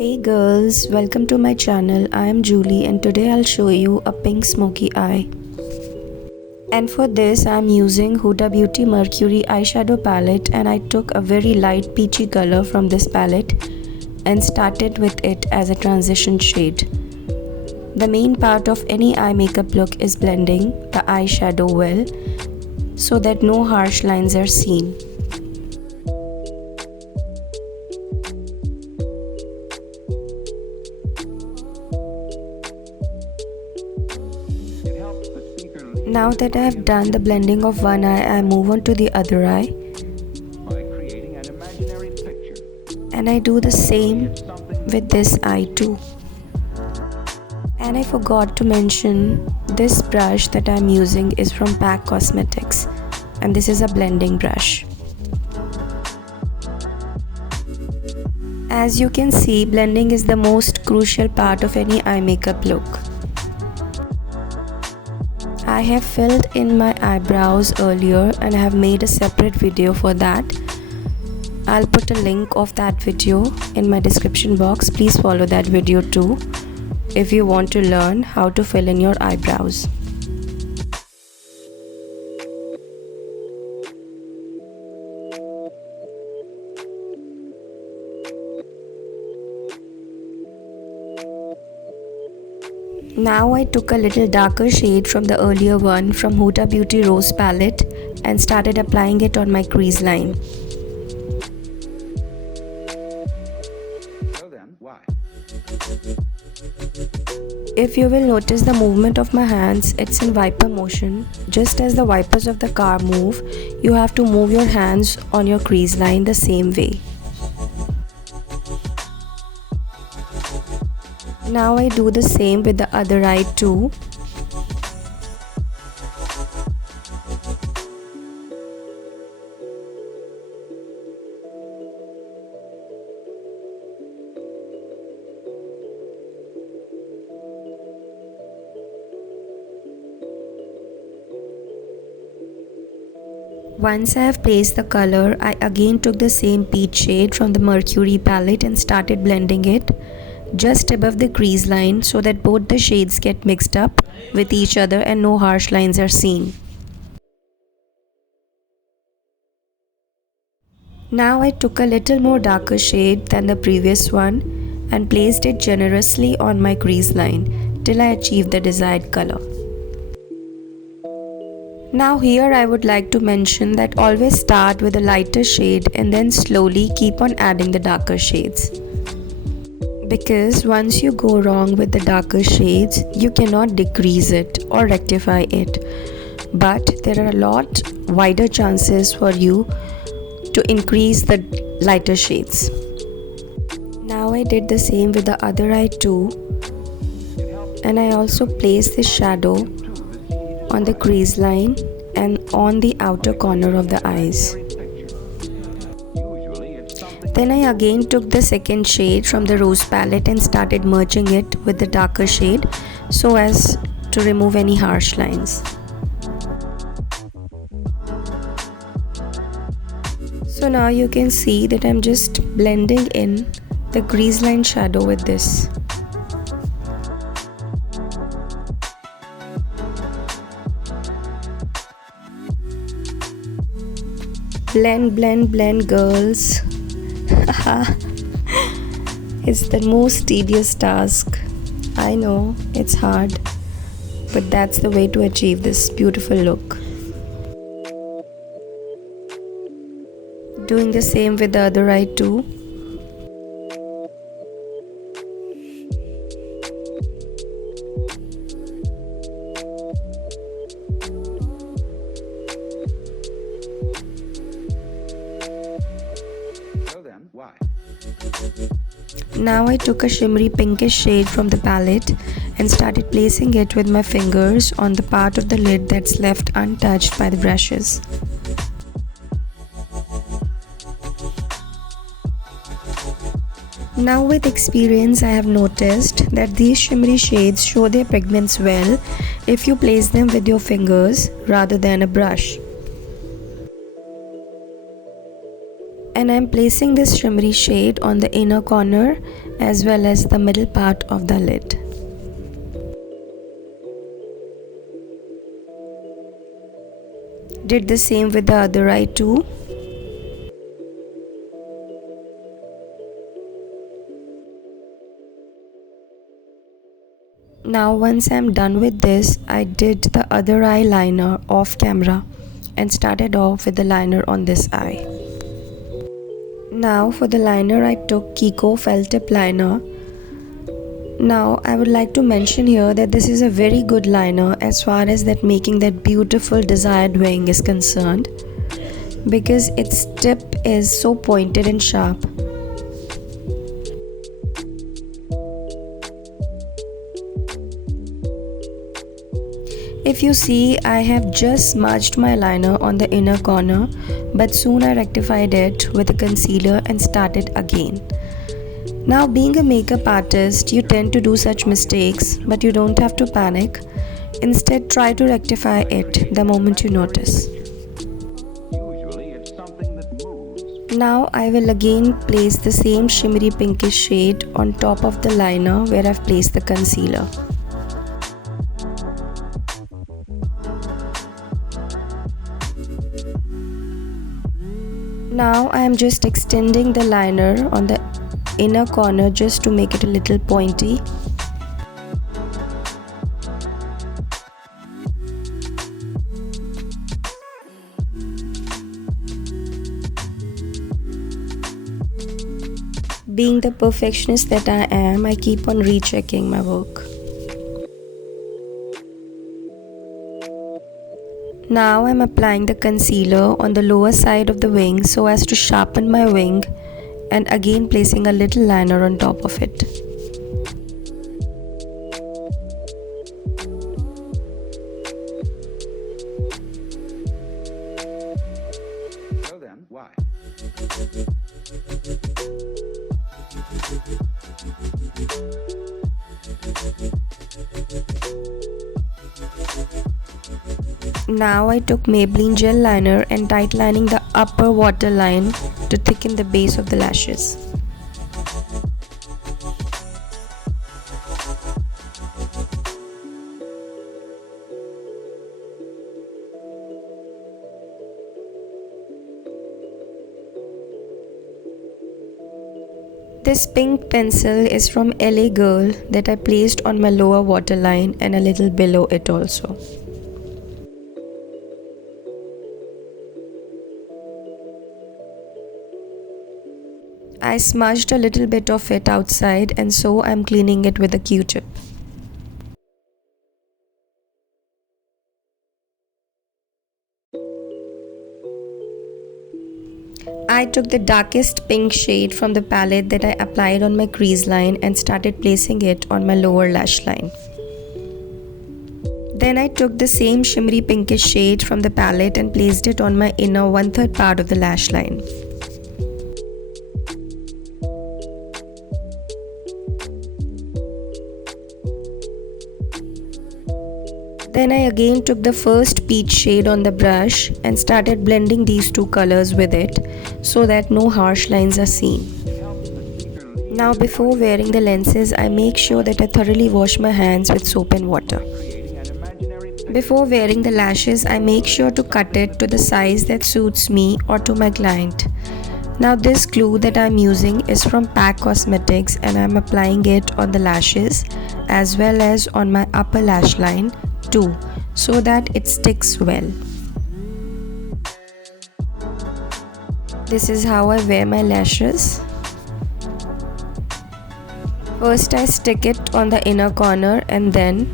Hey girls, welcome to my channel. I am Julie and today I'll show you a pink smoky eye. And for this I am using Huda Beauty Mercury eyeshadow palette, and I took a very light peachy color from this palette and started with it as a transition shade. The main part of any eye makeup look is blending the eyeshadow well so that no harsh lines are seen. Now that I have done the blending of one eye, I move on to the other eye. By creating an imaginary picture. And I do the same with this eye too. And I forgot to mention, this brush that I am using is from PAC Cosmetics, and this is a blending brush. As you can see, blending is the most crucial part of any eye makeup look. I have filled in my eyebrows earlier and I have made a separate video for that. I'll put a link of that video in my description box. Please follow that video too if you want to learn how to fill in your eyebrows. Now I took a little darker shade from the earlier one from Huda Beauty Rose palette and started applying it on my crease line. So then, why? If you will notice the movement of my hands, it's in wiper motion. Just as the wipers of the car move, you have to move your hands on your crease line the same way. Now I do the same with the other eye too. Once I have placed the color, I again took the same peach shade from the Mercury palette and started blending it just above the crease line so that both the shades get mixed up with each other and no harsh lines are seen. Now I took a little more darker shade than the previous one and placed it generously on my crease line till I achieved the desired color. Now here I would like to mention that always start with a lighter shade and then slowly keep on adding the darker shades. Because once you go wrong with the darker shades, you cannot decrease it or rectify it. But there are a lot wider chances for you to increase the lighter shades. Now I did the same with the other eye too. And I also placed the shadow on the crease line and on the outer corner of the eyes. Then I again took the second shade from the rose palette and started merging it with the darker shade so as to remove any harsh lines. So now you can see that I'm just blending in the crease line shadow with this. Blend, blend, blend, girls. It's the most tedious task. I know, it's hard, but that's the way to achieve this beautiful look. Doing the same with the other eye too. Why? Now I took a shimmery pinkish shade from the palette and started placing it with my fingers on the part of the lid that's left untouched by the brushes. Now with experience I have noticed that these shimmery shades show their pigments well if you place them with your fingers rather than a brush. And I'm placing this shimmery shade on the inner corner as well as the middle part of the lid. Did the same with the other eye too. Now once I'm done with this, I did the other eye liner off camera and started off with the liner on this eye. Now for the liner I took Kiko felt tip liner. Now I would like to mention here that this is a very good liner as far as that making that beautiful desired wing is concerned, because its tip is so pointed and sharp. If you see, I have just smudged my liner on the inner corner, but soon I rectified it with a concealer and started again. Now being a makeup artist, you tend to do such mistakes, but you don't have to panic. Instead, try to rectify it the moment you notice. Usually it's something that moves. Now I will again place the same shimmery pinkish shade on top of the liner where I've placed the concealer. Now I am just extending the liner on the inner corner just to make it a little pointy. Being the perfectionist that I am, I keep on rechecking my work. Now I'm applying the concealer on the lower side of the wing so as to sharpen my wing, and again placing a little liner on top of it. So then, why? Now I took Maybelline gel liner and tight lining the upper waterline to thicken the base of the lashes. This pink pencil is from LA Girl that I placed on my lower waterline and a little below it also. I smudged a little bit of it outside, and so I'm cleaning it with a Q-tip. I took the darkest pink shade from the palette that I applied on my crease line and started placing it on my lower lash line. Then I took the same shimmery pinkish shade from the palette and placed it on my inner 1/3 part of the lash line. Then I again took the first peach shade on the brush and started blending these two colors with it so that no harsh lines are seen. Now before wearing the lenses, I make sure that I thoroughly wash my hands with soap and water. Before wearing the lashes, I make sure to cut it to the size that suits me or to my client. Now this glue that I'm using is from PAC Cosmetics, and I'm applying it on the lashes as well as on my upper lash line too, so that it sticks well. This is how I wear my lashes. First I stick it on the inner corner and then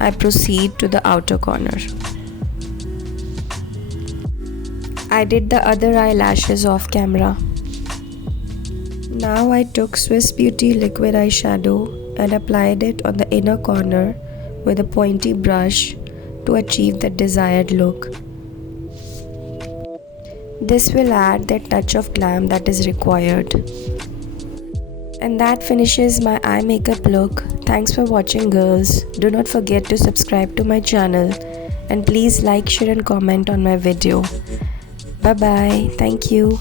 I proceed to the outer corner. I did the other eyelashes off camera. Now I took Swiss Beauty liquid eyeshadow and applied it on the inner corner with a pointy brush to achieve the desired look. This will add that touch of glam that is required. And that finishes my eye makeup look. Thanks for watching, girls. Do not forget to subscribe to my channel and please like, share and comment on my video. Bye bye. Thank you.